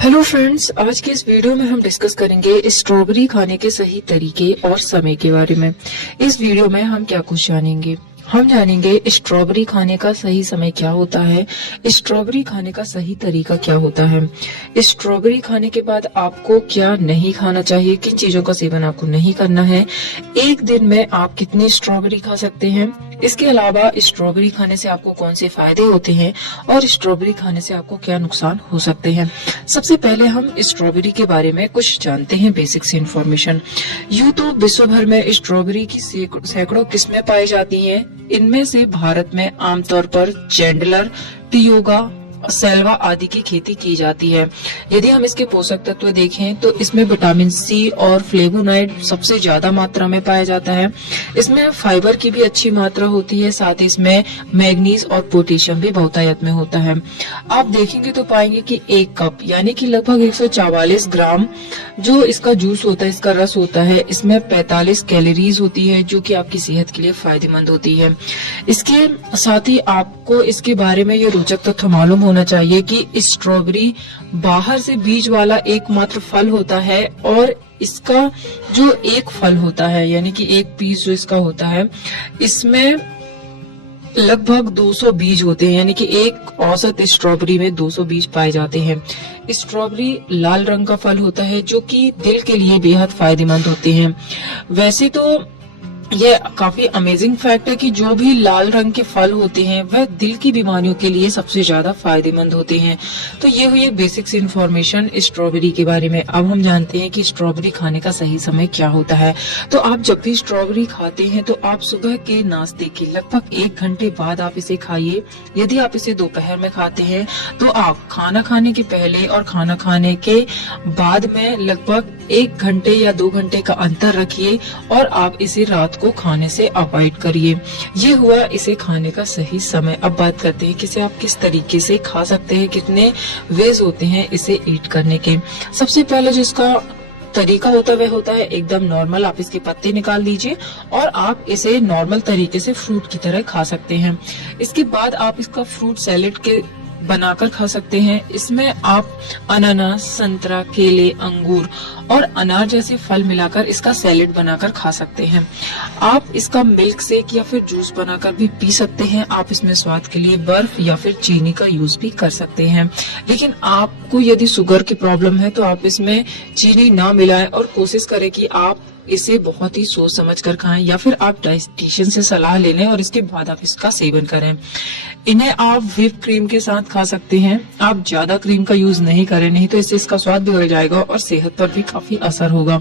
Hello friends, आज के इस वीडियो में हम डिस्कस करेंगे स्ट्रॉबेरी खाने के सही तरीके और समय के बारे में। इस वीडियो में हम क्या कुछ जानेंगे। हम जानेंगे स्ट्रॉबेरी खाने का सही समय क्या होता है, स्ट्रॉबेरी खाने का सही तरीका क्या होता है, स्ट्रॉबेरी खाने के बाद आपको क्या नहीं खाना चाहिए, किन चीजों का सेवन आपको नहीं करना है, एक दिन में आप कितनी स्ट्रॉबेरी खा सकते हैं, इसके अलावा स्ट्रॉबेरी खाने से आपको कौन से फायदे होते हैं और स्ट्रॉबेरी खाने से आपको क्या नुकसान हो सकते हैं। सबसे पहले हम स्ट्रॉबेरी के बारे में कुछ जानते हैं, बेसिक सी इन्फॉर्मेशन। यूं तो विश्व भर में स्ट्रॉबेरी की सैकड़ों किस्में पाई जाती हैं। इनमें से भारत में आमतौर पर चैंडलर, टियोगा, सेल्वा आदि की खेती की जाती है। यदि हम इसके पोषक तत्व देखें तो इसमें विटामिन सी और फ्लेवोनॉइड सबसे ज्यादा मात्रा में पाया जाता है। इसमें फाइबर की भी अच्छी मात्रा होती है, साथ ही इसमें मैग्नीज और पोटेशियम भी बहुतायत में होता है। आप देखेंगे तो पाएंगे कि एक कप यानी कि लगभग 144 ग्राम जो इसका जूस होता है, इसका रस होता है, इसमें 45 कैलोरीज होती है जो कि आपकी सेहत के लिए फायदेमंद होती है। इसके साथ ही आपको इसके बारे में ये रोचक तथ्य मालूम होना चाहिए कि स्ट्रॉबेरी बाहर से बीज वाला एकमात्र फल होता है और इसका जो एक फल होता है यानी कि एक पीस जो इसका होता है, इसमें लगभग 200 बीज होते हैं, यानी कि एक औसत स्ट्रॉबेरी में 200 बीज पाए जाते हैं। स्ट्रॉबेरी लाल रंग का फल होता है जो कि दिल के लिए बेहद फायदेमंद होते हैं। वैसे तो ये काफी अमेजिंग फैक्ट है कि जो भी लाल रंग के फल होते हैं वह दिल की बीमारियों के लिए सबसे ज्यादा फायदेमंद होते हैं। तो ये हुई एक बेसिक सी इन्फॉर्मेशन स्ट्रॉबेरी के बारे में। अब हम जानते हैं कि स्ट्रॉबेरी खाने का सही समय क्या होता है। तो आप जब भी स्ट्रॉबेरी खाते हैं तो आप सुबह के नाश्ते के लगभग 1 घंटे बाद आप इसे खाइए। यदि आप इसे दोपहर में खाते हैं तो आप खाना खाने के पहले और खाना खाने के बाद में लगभग 1 घंटे या 2 घंटे का अंतर रखिए और आप इसे रात को खाने से अवॉइड करिए। ये हुआ इसे खाने का सही समय। अब बात करते हैं कि इसे आप किस तरीके से खा सकते हैं, कितने वेज होते हैं इसे ईट करने के। सबसे पहले जो इसका तरीका होता है वह होता है एकदम नॉर्मल। आप इसके पत्ते निकाल दीजिए और आप इसे नॉर्मल तरीके से फ्रूट की तरह खा सकते हैं। इसके बाद आप इसका फ्रूट सैलेड के बनाकर खा सकते हैं। इसमें आप अनानास, संतरा, केले, अंगूर और अनार जैसे फल मिलाकर इसका सैलेड बनाकर खा सकते हैं। आप इसका मिल्क शेक या फिर जूस बनाकर भी पी सकते हैं। आप इसमें स्वाद के लिए बर्फ या फिर चीनी का यूज भी कर सकते हैं। लेकिन आपको यदि शुगर की प्रॉब्लम है तो आप इसमें चीनी ना मिलाएं और कोशिश करें कि आप इसे बहुत ही सोच समझ कर खाएं या फिर आप डाइटिशियन से सलाह ले लें और इसके बाद आप इसका सेवन करें। इन्हें आप व्हिप क्रीम के साथ खा सकते हैं। आप ज्यादा क्रीम का यूज नहीं करें, नहीं तो इससे इसका स्वाद बिगड़ जाएगा और सेहत पर भी काफी असर होगा।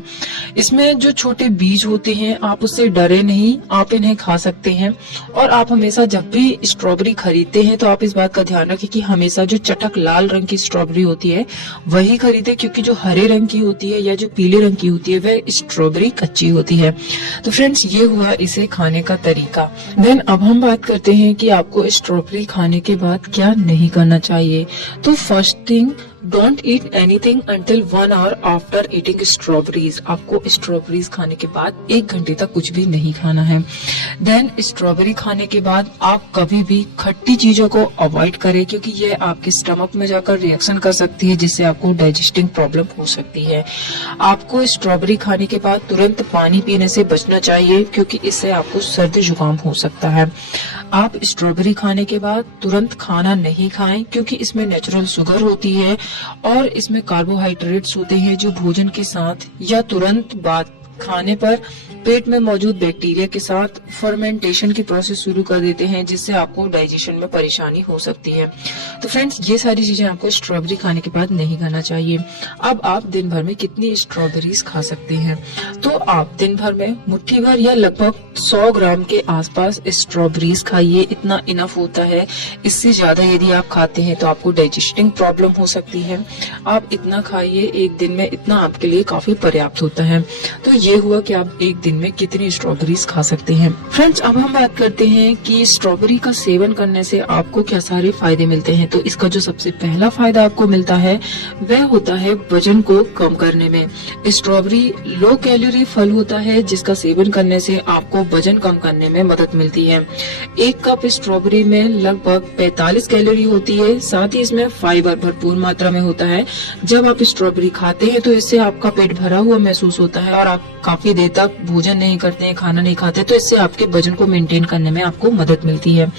इसमें जो छोटे बीज होते हैं आप उससे डरे नहीं, आप इन्हें खा सकते हैं। और आप हमेशा जब भी स्ट्रॉबेरी खरीदते हैं तो आप इस बात का ध्यान रखें कि हमेशा जो चटक लाल रंग की स्ट्रॉबेरी होती है वही खरीदे, क्योंकि जो हरे रंग की होती है या जो पीले रंग की होती है वह स्ट्रॉबेरी कच्ची होती है। तो फ्रेंड्स, ये हुआ इसे खाने का तरीका। देन अब हम बात करते हैं कि आपको स्ट्रॉबेरी खाने के बाद क्या नहीं करना चाहिए। तो first thing, don't eat anything until 1 hour after eating strawberries. आपको स्ट्रॉबेरीज खाने के बाद 1 घंटे तक कुछ भी नहीं खाना है। देन स्ट्रॉबेरी खाने के बाद आप कभी भी खट्टी चीजों को अवॉइड करें, क्योंकि यह आपके स्टमक में जाकर रिएक्शन कर सकती है जिससे आपको डाइजेस्टिंग प्रॉब्लम हो सकती है। आपको स्ट्रॉबेरी खाने के बाद तुरंत पानी पीने से बचना चाहिए, क्योंकि इससे आपको सर्दी जुकाम हो सकता है। आप स्ट्रॉबेरी खाने के बाद तुरंत खाना नहीं खाएं, क्योंकि इसमें नेचुरल शुगर होती है और इसमें कार्बोहाइड्रेट्स होते हैं जो भोजन के साथ या तुरंत बाद खाने पर पेट में मौजूद बैक्टीरिया के साथ फर्मेंटेशन की प्रोसेस शुरू कर देते हैं, जिससे आपको डाइजेशन में परेशानी हो सकती है। तो फ्रेंड्स, ये सारी चीजें आपको स्ट्रॉबेरी खाने के बाद नहीं करना चाहिए। अब आप दिन भर में कितनी स्ट्रॉबेरीज खा सकते हैं। तो आप दिन भर में मुट्ठी भर या लगभग 100 ग्राम के आसपास स्ट्रॉबेरीज खाइए, इतना इनफ होता है। इससे ज्यादा यदि आप खाते हैं तो आपको डाइजेस्टिंग प्रॉब्लम हो सकती है। आप इतना खाइए एक दिन में, इतना आपके लिए काफी पर्याप्त होता है। तो ये हुआ कि आप एक दिन में कितनी स्ट्रॉबेरीज खा सकते हैं। फ्रेंड्स, अब हम बात करते हैं कि स्ट्रॉबेरी का सेवन करने से आपको क्या सारे फायदे मिलते हैं। तो इसका जो सबसे पहला फायदा आपको मिलता है वह होता है वजन को कम करने में। स्ट्रॉबेरी लो कैलोरी फल होता है जिसका सेवन करने से आपको वजन कम करने में मदद मिलती है। एक कप स्ट्रॉबेरी में लगभग 45 कैलोरी होती है। साथ ही इसमें फाइबर भरपूर मात्रा में होता है। जब आप स्ट्रॉबेरी खाते हैं तो इससे आपका पेट भरा हुआ महसूस होता है और आप काफी देर तक भोजन नहीं करते हैं, खाना नहीं खाते, तो इससे आपके वजन को मेंटेन करने में आपको मदद मिलती है।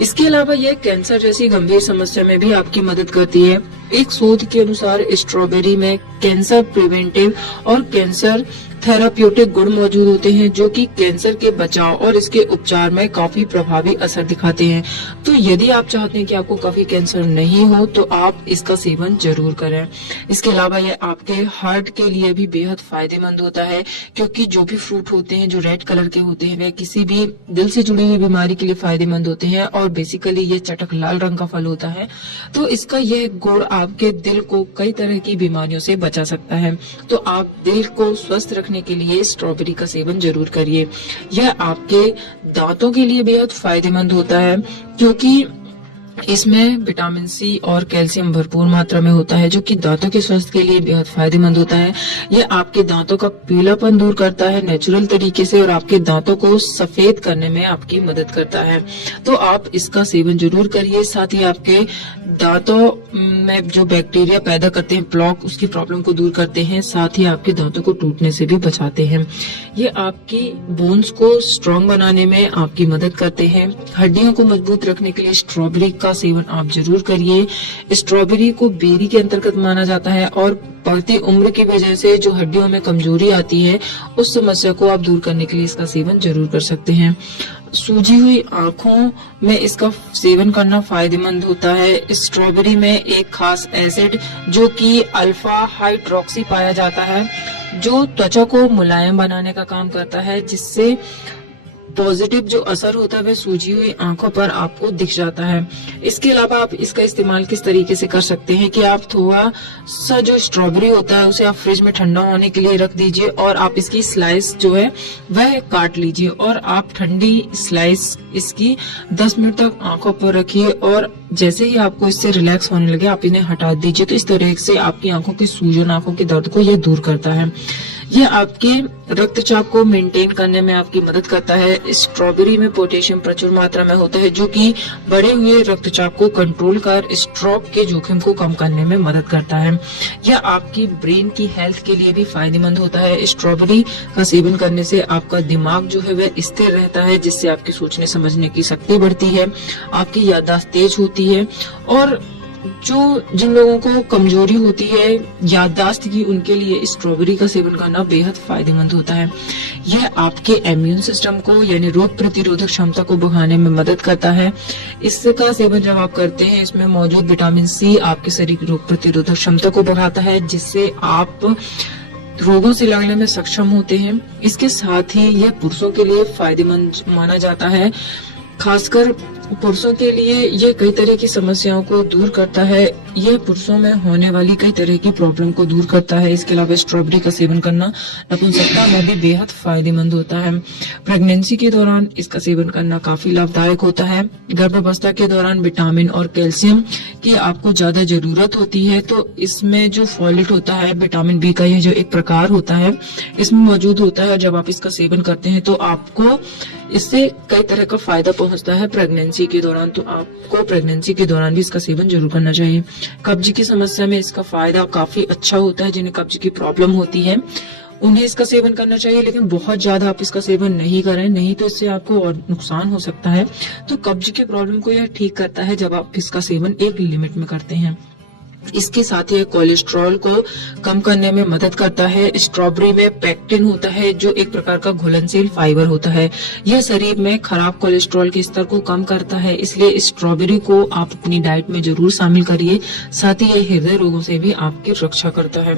इसके अलावा यह कैंसर जैसी गंभीर समस्या में भी आपकी मदद करती है। एक शोध के अनुसार स्ट्रॉबेरी में कैंसर प्रिवेंटिव और कैंसर थेराप्यूटिक गुण मौजूद होते हैं जो कि कैंसर के बचाव और इसके उपचार में काफी प्रभावी असर दिखाते हैं। तो यदि आप चाहते हैं कि आपको कभी कैंसर नहीं हो तो आप इसका सेवन जरूर करें। इसके अलावा यह आपके हार्ट के लिए भी बेहद फायदेमंद होता है, क्योंकि जो भी फ्रूट होते हैं जो रेड कलर के होते हैं वह किसी भी दिल से जुड़ी हुई बीमारी के लिए फायदेमंद होते हैं और बेसिकली ये चटक लाल रंग का फल होता है। तो इसका यह गुण आपके दिल को कई तरह की बीमारियों से बचा सकता है। तो आप दिल को स्वस्थ रखने के लिए स्ट्रॉबेरी का सेवन जरूर करिए। यह आपके दांतों के लिए बेहद फायदेमंद होता है, क्योंकि इसमें विटामिन सी और कैल्शियम भरपूर मात्रा में होता है जो कि दांतों के स्वास्थ्य के लिए बेहद फायदेमंद होता है। यह आपके दांतों का पीलापन दूर करता है नेचुरल तरीके से और आपके दांतों को सफेद करने में आपकी मदद करता है। तो आप इसका सेवन जरूर करिए। साथ ही आपके दांतों में जो बैक्टीरिया पैदा करते हैं प्लॉक, उसकी प्रॉब्लम को दूर करते हैं। साथ ही आपके दांतों को टूटने से भी बचाते हैं। ये आपकी बोन्स को स्ट्रॉन्ग बनाने में आपकी मदद करते हैं। हड्डियों को मजबूत रखने के लिए स्ट्रॉबेरी का सेवन आप जरूर करिए। स्ट्रॉबेरी को बेरी के अंतर्गत माना जाता है और बढ़ती उम्र की वजह से जो हड्डियों में कमजोरी आती है उस समस्या को आप दूर करने के लिए इसका सेवन जरूर कर सकते हैं। सूजी हुई आंखों में इसका सेवन करना फायदेमंद होता है। स्ट्रॉबेरी में एक खास एसिड जो कि अल्फा हाइड्रोक्सी पाया जाता है जो त्वचा को मुलायम बनाने का काम करता है, जिससे पॉजिटिव जो असर होता है वह सूजी हुई आंखों पर आपको दिख जाता है। इसके अलावा आप इसका इस्तेमाल किस तरीके से कर सकते हैं कि आप थोड़ा सा जो स्ट्रॉबेरी होता है उसे आप फ्रिज में ठंडा होने के लिए रख दीजिए और आप इसकी स्लाइस जो है वह काट लीजिए और आप ठंडी स्लाइस इसकी 10 मिनट तक आंखों पर रखिए और जैसे ही आपको इससे रिलैक्स होने लगे आप इन्हें हटा दीजिए। तो इस तरह से आपकी आंखों की सूजन, आंखों के दर्द को यह दूर करता है। यह आपके रक्तचाप को मेंटेन करने में आपकी मदद करता है। स्ट्रॉबेरी में पोटेशियम प्रचुर मात्रा में होता है जो कि बढ़े हुए रक्तचाप को कंट्रोल कर स्ट्रोक के जोखिम को कम करने में मदद करता है। यह आपकी ब्रेन की हेल्थ के लिए भी फायदेमंद होता है। स्ट्रॉबेरी का सेवन करने से आपका दिमाग जो है वह स्थिर रहता है, जिससे आपकी सोचने समझने की शक्ति बढ़ती है, आपकी याददाश्त तेज होती है और जिन लोगों को कमजोरी होती है याददाश्त की, उनके लिए स्ट्रॉबेरी का सेवन करना बेहद फायदेमंद होता है। यह आपके इम्यून सिस्टम को यानी रोग प्रतिरोधक क्षमता को बढ़ाने में मदद करता है। इसका सेवन जब आप करते हैं इसमें मौजूद विटामिन सी आपके शरीर की रोग प्रतिरोधक क्षमता को बढ़ाता है, जिससे आप रोगों से लड़ने में सक्षम होते हैं। इसके साथ ही यह पुरुषों के लिए फायदेमंद माना जाता है। खासकर पुरुषों के लिए यह कई तरह की समस्याओं को दूर करता है। यह पुरुषों में होने वाली कई तरह की प्रॉब्लम को दूर करता है। इसके अलावा स्ट्रॉबेरी का सेवन करना नपुंसकता में भी बेहद फायदेमंद होता है। प्रेगनेंसी के दौरान इसका सेवन करना काफी लाभदायक होता है। गर्भावस्था के दौरान विटामिन और कैल्शियम की आपको ज्यादा जरूरत होती है, तो इसमें जो फॉलेट होता है विटामिन बी का यह जो एक प्रकार होता है इसमें मौजूद होता है। जब आप इसका सेवन करते हैं तो आपको इससे कई तरह का फायदा पहुंचता है प्रेगनेंसी के दौरान। तो आपको प्रेगनेंसी के दौरान भी इसका सेवन जरूर करना चाहिए। कब्ज की समस्या में इसका फायदा काफी अच्छा होता है। जिन्हें कब्ज की प्रॉब्लम होती है उन्हें इसका सेवन करना चाहिए, लेकिन बहुत ज्यादा आप इसका सेवन नहीं करें, नहीं तो इससे आपको और नुकसान हो सकता है। तो कब्ज की प्रॉब्लम को यह ठीक करता है जब आप इसका सेवन एक लिमिट में करते हैं। इसके साथ ही कोलेस्ट्रॉल को कम करने में मदद करता है। स्ट्रॉबेरी में पेक्टिन होता है जो एक प्रकार का घुलनशील फाइबर होता है। यह शरीर में खराब कोलेस्ट्रॉल के स्तर को कम करता है, इसलिए स्ट्रॉबेरी को आप अपनी डाइट में जरूर शामिल करिए। साथ ही यह हृदय रोगों से भी आपकी रक्षा करता है।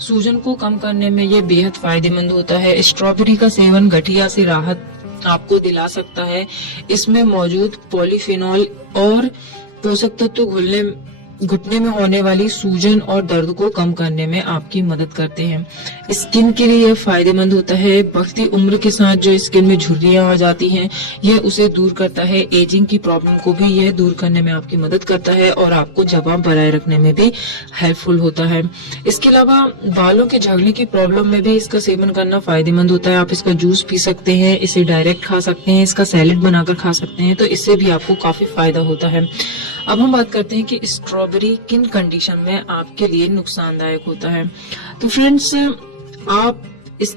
सूजन को कम करने में यह बेहद फायदेमंद होता है। स्ट्रॉबेरी का सेवन गठिया से राहत आपको दिला सकता है। इसमें मौजूद पॉलीफेनॉल और पोषक तत्व घुलने घुटने में होने वाली सूजन और दर्द को कम करने में आपकी मदद करते हैं। स्किन के लिए यह फायदेमंद होता है। बढ़ती उम्र के साथ जो स्किन में झुर्रियां आ जाती हैं, यह उसे दूर करता है। एजिंग की प्रॉब्लम को भी यह दूर करने में आपकी मदद करता है और आपको जवाब बनाए रखने में भी हेल्पफुल होता है। इसके अलावा बालों के झड़ने की प्रॉब्लम में भी इसका सेवन करना फायदेमंद होता है। आप इसका जूस पी सकते हैं, इसे डायरेक्ट खा सकते हैं, इसका सैलेड बनाकर खा सकते हैं, तो इससे भी आपको काफी फायदा होता है। अब हम बात करते हैं कि स्ट्रॉबेरी किन कंडीशन में आपके लिए नुकसानदायक होता है। तो फ्रेंड्स, आप इस